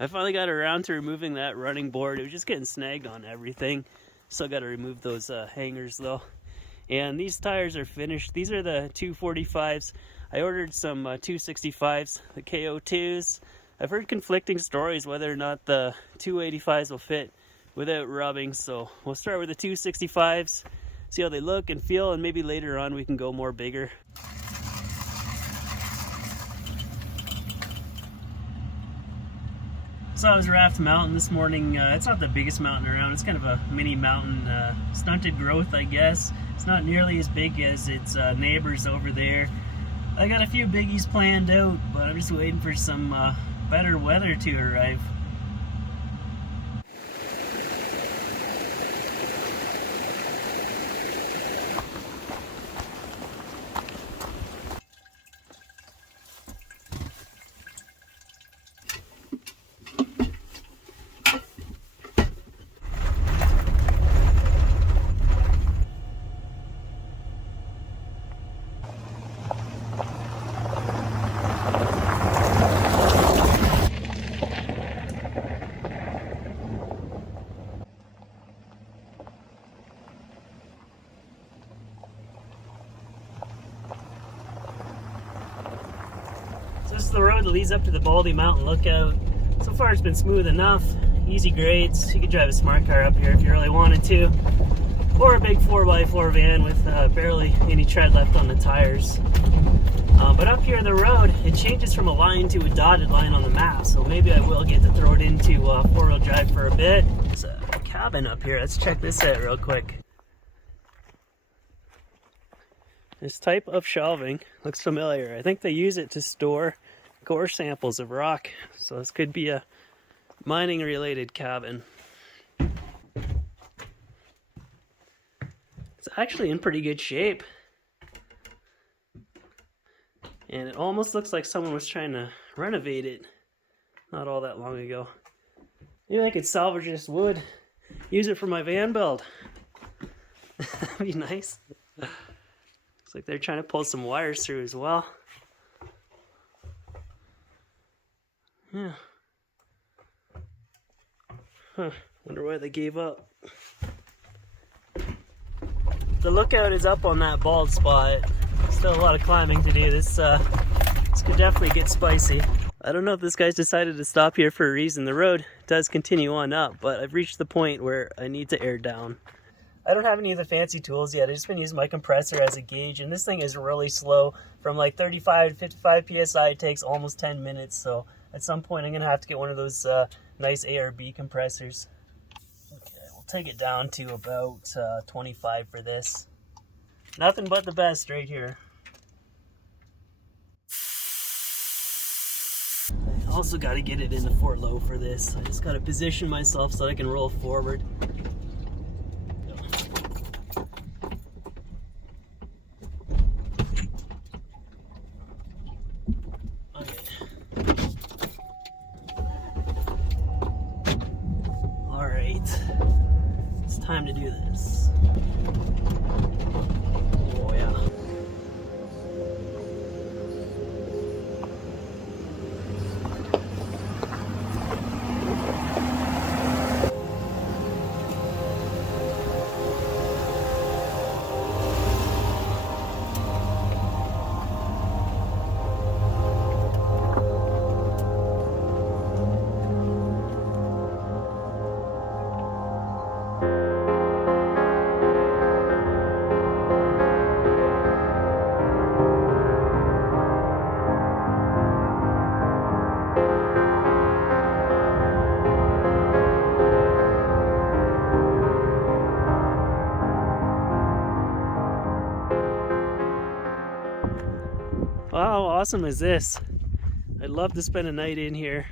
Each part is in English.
I finally got around to removing that running board. It was just getting snagged on everything. Still got to remove those hangers though. And these tires are finished. These are the 245s. I ordered some 265s, the KO2s. I've heard conflicting stories whether or not the 285s will fit without rubbing. So we'll start with the 265s, see how they look and feel, and maybe later on we can go more bigger. So I was Raft Mountain this morning. It's not the biggest mountain around. It's kind of a mini mountain, stunted growth, I guess. It's not nearly as big as its neighbors over there. I got a few biggies planned out, but I'm just waiting for some better weather to arrive. This is the road that leads up to the Baldy Mountain Lookout. So far it's been smooth enough, easy grades. You could drive a smart car up here if you really wanted to, or a big 4x4 van with barely any tread left on the tires. But up here the road, it changes from a line to a dotted line on the map, so maybe I will get to throw it into four-wheel drive for a bit. There's a cabin up here. Let's check this out real quick. This type of shelving looks familiar. I think they use it to store core samples of rock. So this could be a mining related cabin. It's actually in pretty good shape. And it almost looks like someone was trying to renovate it not all that long ago. Maybe I could salvage this wood, use it for my van build. That'd be nice. Looks like they're trying to pull some wires through as well. Yeah. Huh. Wonder why they gave up. The lookout is up on that bald spot. Still a lot of climbing to do. This could definitely get spicy. I don't know if this guy's decided to stop here for a reason. The road does continue on up, but I've reached the point where I need to air down. I don't have any of the fancy tools yet. I've just been using my compressor as a gauge, and this thing is really slow. From like 35 to 55 PSI, it takes almost 10 minutes, so at some point I'm going to have to get one of those nice ARB compressors. Okay, we'll take it down to about 25 for this. Nothing but the best right here. I also got to get it into Fort Low for this. I just got to position myself so that I can roll forward. Time to do this. Oh yeah. How awesome is this? I'd love to spend a night in here.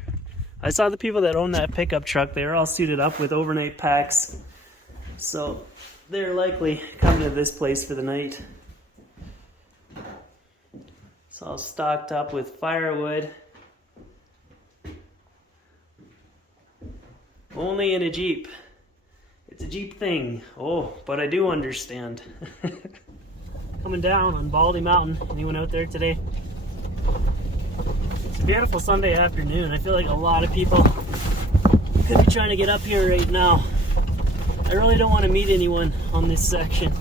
I saw the people that own that pickup truck. They were all suited up with overnight packs. So they're likely coming to this place for the night. It's all stocked up with firewood. Only in a Jeep. It's a Jeep thing. Oh, but I do understand. Coming down on Baldy Mountain. Anyone out there today? Beautiful Sunday afternoon. I feel like a lot of people could be trying to get up here right now. I really don't want to meet anyone on this section.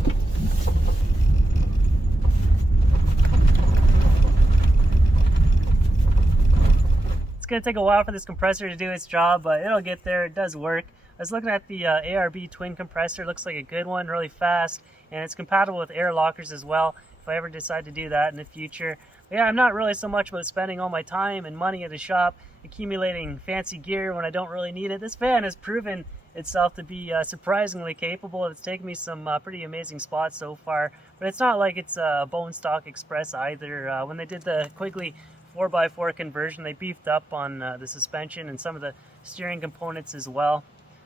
It's going to take a while for this compressor to do its job, but it'll get there. It does work. I was looking at the ARB twin compressor. Looks like a good one, really fast, and it's compatible with air lockers as well if I ever decide to do that in the future. But yeah, I'm not really so much about spending all my time and money at a shop accumulating fancy gear when I don't really need it. This van has proven itself to be surprisingly capable. It's taken me some pretty amazing spots so far, but it's not like it's a bone stock express either. When they did the Quigley 4x4 conversion, they beefed up on the suspension and some of the steering components as well.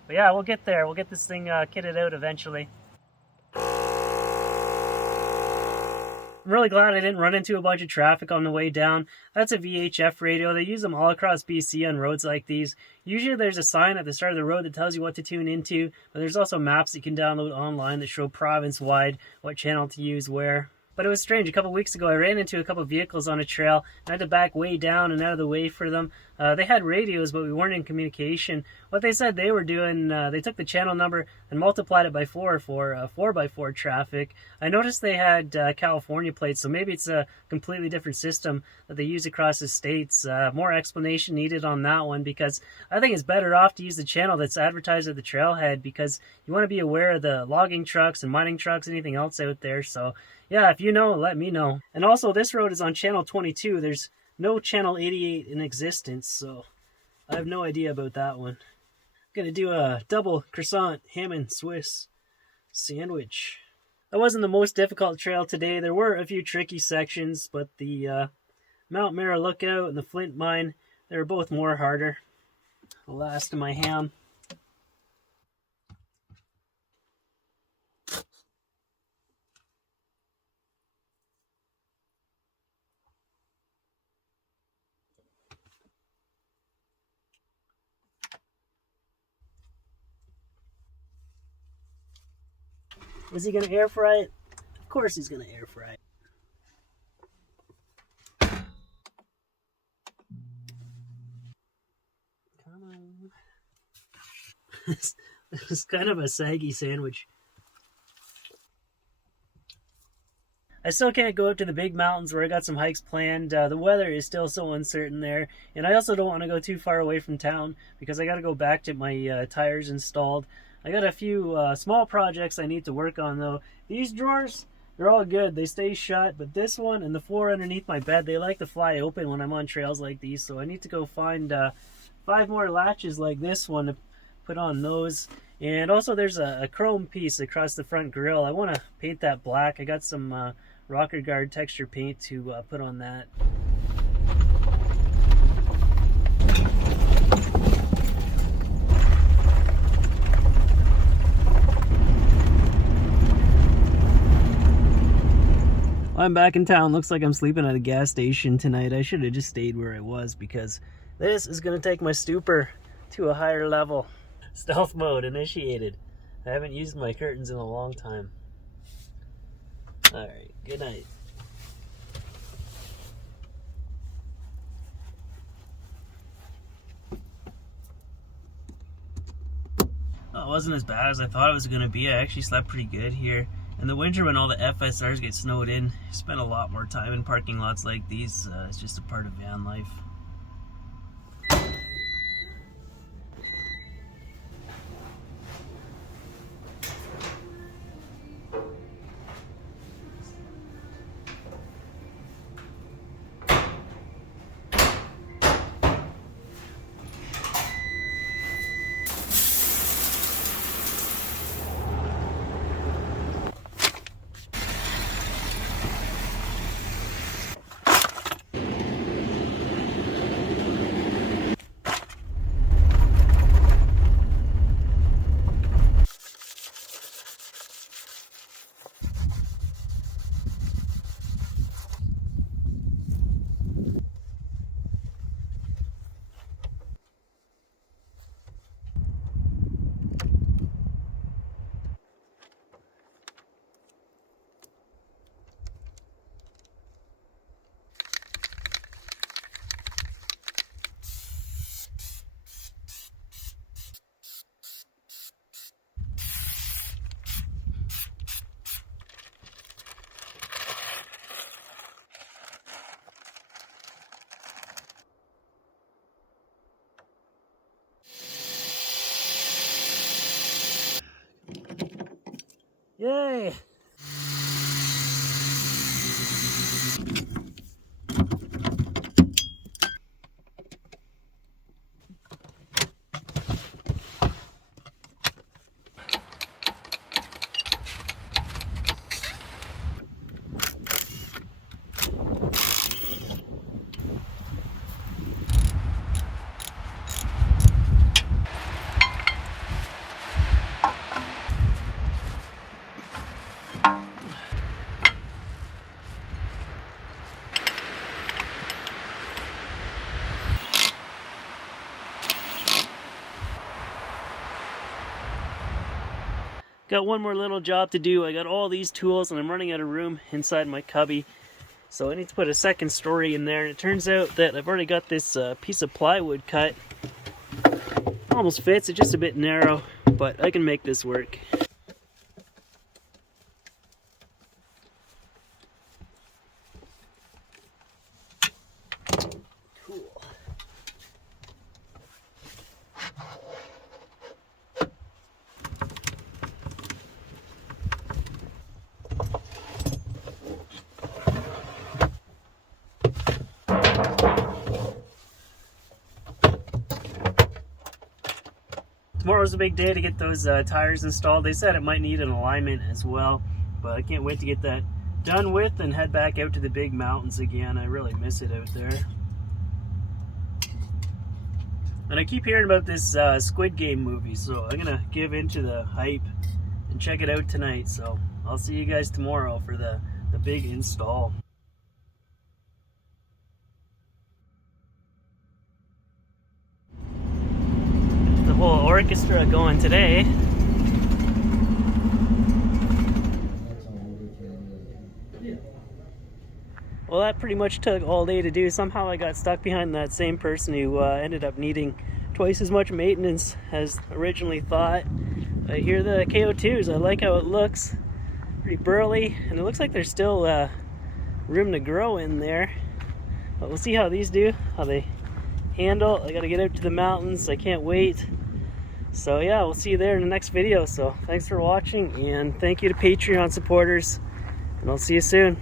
But yeah, we'll get there. We'll get this thing kitted out eventually. I'm really glad I didn't run into a bunch of traffic on the way down. That's a VHF radio. They use them all across BC on roads like these. Usually there's a sign at the start of the road that tells you what to tune into, but there's also maps that you can download online that show province-wide what channel to use where. But it was strange. A couple weeks ago, I ran into a couple vehicles on a trail, and I had to back way down and out of the way for them. They had radios, but we weren't in communication. What they said they were doing, they took the channel number and multiplied it by 4 for 4x4 traffic. I noticed they had California plates, so maybe it's a completely different system that they use across the states. More explanation needed on that one, because I think it's better off to use the channel that's advertised at the trailhead, because you want to be aware of the logging trucks and mining trucks, anything else out there. So yeah, if you know, let me know. And also, this road is on channel 22. There's no channel 88 in existence, so I have no idea about that one. I'm gonna do a double croissant ham and Swiss sandwich. That wasn't the most difficult trail today. There were a few tricky sections, but the Mount Mara Lookout and the Flint Mine, they were both more harder. The last of my ham. Is he gonna air fry it? Of course he's gonna air fry it. Come on. It's kind of a saggy sandwich. I still can't go up to the big mountains where I got some hikes planned. The weather is still so uncertain there, and I also don't want to go too far away from town because I got to go back to my tires installed. I got a few small projects I need to work on though. These drawers, they're all good. They stay shut, but this one and the floor underneath my bed, they like to fly open when I'm on trails like these, so I need to go find 5 more latches like this one to put on those. And also there's a chrome piece across the front grille. I want to paint that black. I got some Rocker Guard texture paint to put on that. I'm back in town. Looks like I'm sleeping at a gas station tonight. I should have just stayed where I was because this is going to take my stupor to a higher level. Stealth mode initiated. I haven't used my curtains in a long time. Alright, good night. Oh, it wasn't as bad as I thought it was going to be. I actually slept pretty good here. In the winter when all the FSRs get snowed in, I spend a lot more time in parking lots like these. It's just a part of van life. Yay! Got one more little job to do. I got all these tools and I'm running out of room inside my cubby. So I need to put a second story in there. And it turns out that I've already got this piece of plywood cut. Almost fits, it's just a bit narrow, but I can make this work. Cool. Tomorrow's a big day to get those tires installed. They said it might need an alignment as well, but I can't wait to get that done with and head back out to the big mountains again. I really miss it out there. And I keep hearing about this Squid Game movie, so I'm gonna give into the hype and check it out tonight. So I'll see you guys tomorrow for the big install. The whole orchestra going today. Well, that pretty much took all day to do. Somehow I got stuck behind that same person who ended up needing twice as much maintenance as originally thought. I hear the KO2s. I like how it looks. Pretty burly, and it looks like there's still room to grow in there. But we'll see how these do, how they handle. I gotta get out to the mountains. I can't wait. So yeah, we'll see you there in the next video. So thanks for watching, and thank you to Patreon supporters, and I'll see you soon.